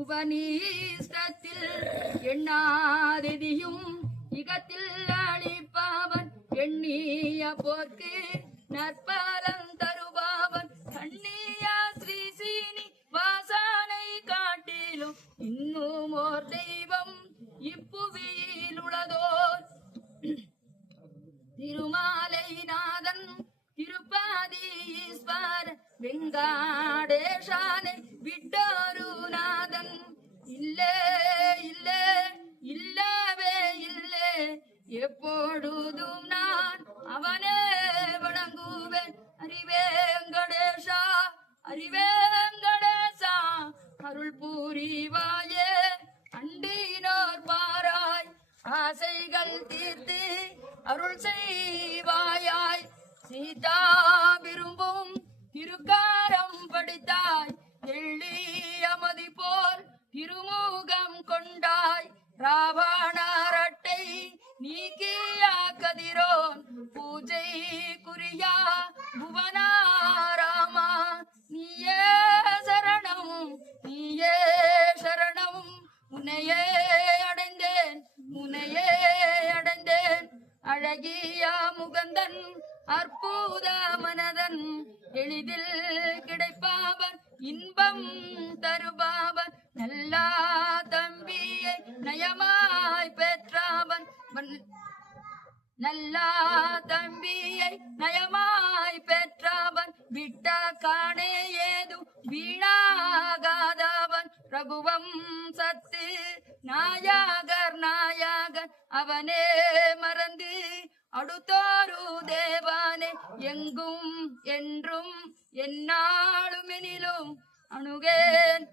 உபநீஷ்டத்தில் எண்ணாதெதியும் இகத்தில் அளிப்பவன் எண்ணிய போர்க்கு நற்பலம் தருபவன் கண்ணியா ஸ்ரீ சீனி வாசனை காட்டிலும் இன்னும் ஓர் தெய்வம் இப்புவியில் உளதோர் திருமாலை நாதன் திருப்பாதி ஈஸ்வர வெங்காடேஷானை விட்டொரு நாதன் இல்லே இல்லே இல்லவே இல்லே எப்பொழுதும் நான் அவனே வணங்குவேன் அறிவேங்கடேஷா அறிவேங்கடேசா அருள் பூரிவாயே அண்டினோர் பாராய் ஆசைகள் தீர்த்து அருள் செய்வாயாய் சீதா விரும்பும் திருக்காரம் படித்தாய் எள்ளியமதி போல் திருமுகம் கொண்டாய் ராவணரட்டை நீக்கியா கதிரோன் பூஜை குறியா புவனாராமா நீயே சரணம் நீயே சரணம் உன்னையே அடைந்தேன் உன்னையே அடைந்தேன் அழகிய முகந்தன் அற்புத மனதன் எளிதில் கிடைப்பவர் இன்பம் தருபவர் நல்லா தம்பியை நயமாய் பெற்றவன் நல்லா தம்பியை நயமாய் பெற்றவன் விட்ட காணே ஏது வீணாகாதவன் பிரபுவம் சத்து நாயகர் நாயகன் அவனே மறந்து அடுத்தோரு தேவானே எங்கும் என்றும் எந்நாளும் எனிலும் அணுகேன்